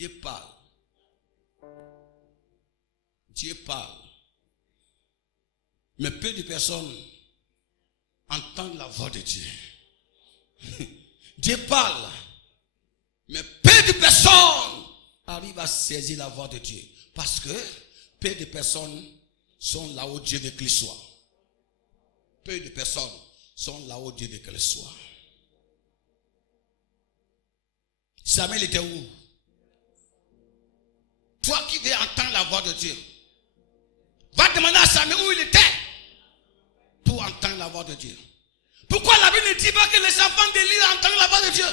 Dieu parle. Dieu parle. Mais peu de personnes entendent la voix de Dieu. Dieu parle. Mais peu de personnes arrivent à saisir la voix de Dieu. Parce que peu de personnes sont là où Dieu veut qu'ils soient. Peu de personnes sont là où Dieu veut qu'elles soient. Samuel était où? Toi qui veux entendre la voix de Dieu, va demander à Samuel où il était pour entendre la voix de Dieu. Pourquoi la Bible ne dit pas que les enfants d'Élie entendent la voix de Dieu?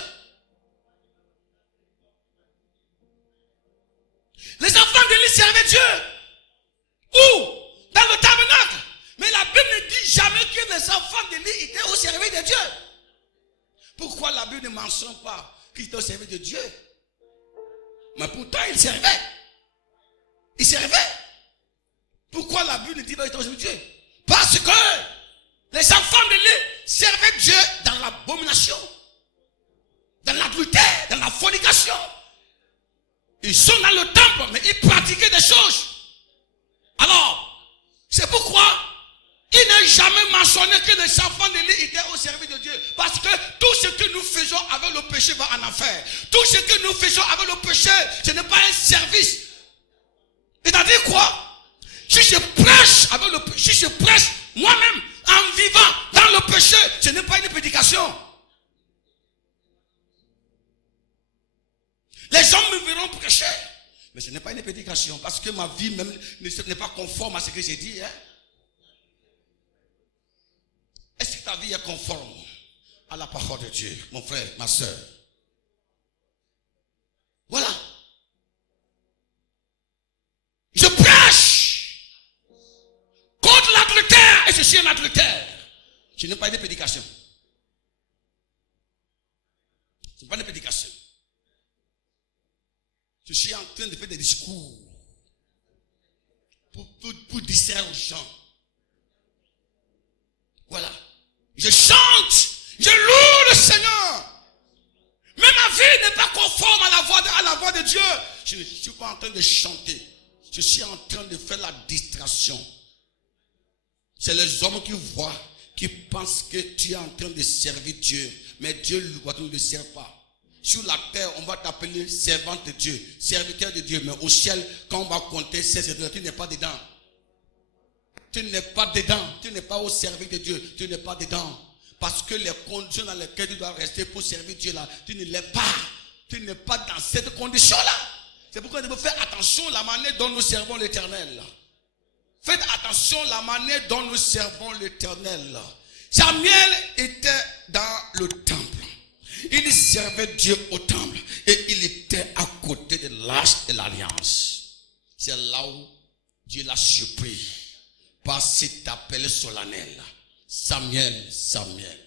Les enfants d'Élie servaient Dieu. Où? Dans le tabernacle. Mais la Bible ne dit jamais que les enfants d'Élie étaient au service de Dieu. Pourquoi la Bible ne mentionne pas qu'ils étaient au service de Dieu? Mais pourtant ils servaient. Ils servaient. Pourquoi la Bible ne dit pas qu'ils étaient au service de Dieu? Parce que les enfants d'Élie servaient Dieu dans l'abomination, dans l'adultère, dans la fornication. Ils sont dans le temple, mais ils pratiquaient des choses. Alors, c'est pourquoi il n'est jamais mentionné que les enfants d'Élie étaient au service de Dieu. Parce que tout ce que nous faisons avec le péché va en enfer. Tout ce que nous faisons avec le péché, ce n'est pas un service. C'est-à-dire quoi? Si je prêche avec le péché, si je prêche moi-même en vivant dans le péché, ce n'est pas une prédication. Les gens me verront prêcher, mais ce n'est pas une prédication, parce que ma vie même n'est pas conforme à ce que j'ai dit. Hein? Est-ce que ta vie est conforme à la parole de Dieu, mon frère, ma soeur? Voilà. Je prêche contre l'adultère, et je suis un adultère. Ce n'est pas une prédication. Ce n'est pas une prédication. Je suis en train de faire des discours pour distraire aux gens. Voilà. Je chante, je loue le Seigneur. Mais ma vie n'est pas conforme à la voix de Dieu. Je ne suis pas en train de chanter. Je suis en train de faire la distraction. C'est les hommes qui voient, qui pensent que tu es en train de servir Dieu. Mais Dieu ne le sert pas. Sur la terre, on va t'appeler servante de Dieu, serviteur de Dieu. Mais au ciel, quand on va compter 16, tu n'es pas dedans. Tu n'es pas dedans. Tu n'es pas au service de Dieu. Tu n'es pas dedans. Parce que les conditions dans lesquelles tu dois rester pour servir Dieu là, tu ne l'es pas. Tu n'es pas dans cette condition-là. C'est pourquoi nous devons faire attention à la manière dont nous servons l'Éternel. Faites attention à la manière dont nous servons l'Éternel. Samuel était dans le temple. Il servait Dieu au temple et il était à côté de l'arche de l'alliance. C'est là où Dieu l'a surpris par cet appel solennel. Samuel, Samuel.